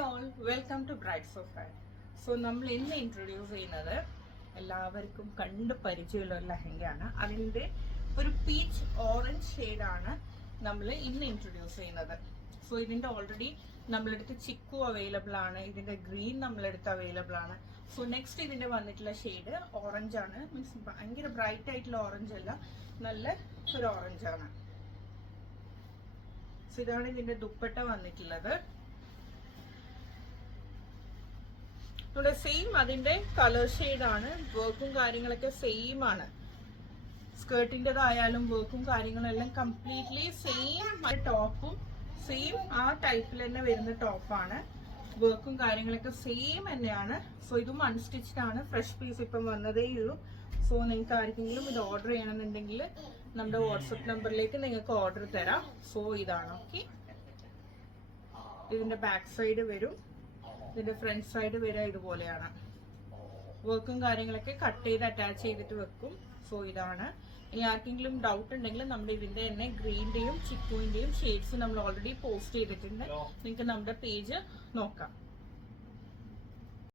Hi all, welcome to Brights of Fad. So നമ്മൾ ഇന്ന് introduce ചെയ്യുന്നത് എല്ലാവർക്കും കണ്ട് പരിചയമുള്ള ഒരു ലെഹങ്കയാണ്. അതിൻ്റെ ഒരു പീച്ച് ഓറഞ്ച് ഷെയ്ഡാണ് നമ്മൾ ഇന്ന് ഇൻട്രൊഡ്യൂസ് ചെയ്യുന്നത്. സോ ഇതിൻ്റെ ഓൾറെഡി നമ്മളെടുത്ത് ചിക്കു അവൈലബിൾ ആണ്, ഇതിൻ്റെ ഗ്രീൻ നമ്മളെടുത്ത് അവൈലബിൾ ആണ്. സോ നെക്സ്റ്റ് ഇതിൻ്റെ വന്നിട്ടുള്ള ഷെയ്ഡ് ഓറഞ്ച് ആണ്. മീൻസ് ഭയങ്കര ബ്രൈറ്റ് ആയിട്ടുള്ള ഓറഞ്ച് അല്ല, നല്ല ഒരു ഓറഞ്ച് ആണ്. സോ ഇതാണ് ഇതിൻ്റെ ദുപ്പട്ട വന്നിട്ടുള്ളത്. നമ്മുടെ സെയിം അതിന്റെ കളർ ഷെയ്ഡ് ആണ്. വർക്കും കാര്യങ്ങളൊക്കെ സെയിം ആണ്. സ്കേർട്ടിൻ്റെതായാലും വർക്കും കാര്യങ്ങളെല്ലാം കംപ്ലീറ്റ്ലി സെയിം. ടോപ്പും സെയിം ആ ടൈപ്പിൽ തന്നെ വരുന്ന ടോപ്പാണ്. വർക്കും കാര്യങ്ങളൊക്കെ സെയിം തന്നെയാണ്. സോ ഇതും അൺസ്റ്റിച്ച്ഡ് ആണ്. ഫ്രഷ് പീസ് ഇപ്പം വന്നതേ ഉള്ളൂ. സോ നിങ്ങൾക്ക് ആർക്കെങ്കിലും ഇത് ഓർഡർ ചെയ്യണമെന്നുണ്ടെങ്കിൽ നമ്മുടെ വാട്സപ്പ് നമ്പറിലേക്ക് നിങ്ങൾക്ക് ഓർഡർ തരാം. സോ ഇതാണ്. ഓക്കെ, ഇതിന്റെ ബാക്ക് സൈഡ് വരും, ഇതിന്റെ ഫ്രണ്ട് സൈഡ് വരെ ഇതുപോലെയാണ്. വർക്കും കാര്യങ്ങളൊക്കെ കട്ട് ചെയ്ത് അറ്റാച്ച് ചെയ്തിട്ട് വെക്കും. സോ ഇതാണ്. ഇനി ആർക്കെങ്കിലും ഡൗട്ട് ഉണ്ടെങ്കിൽ നമ്മുടെ ഇതിന്റെ തന്നെ ഗ്രീന്റെയും ചിക്കുവിന്റെയും ഷെയ്ഡ്സ് നമ്മൾ ഓൾറെഡി പോസ്റ്റ് ചെയ്തിട്ടുണ്ട്. നിങ്ങൾക്ക് നമ്മുടെ പേജ് നോക്കാം.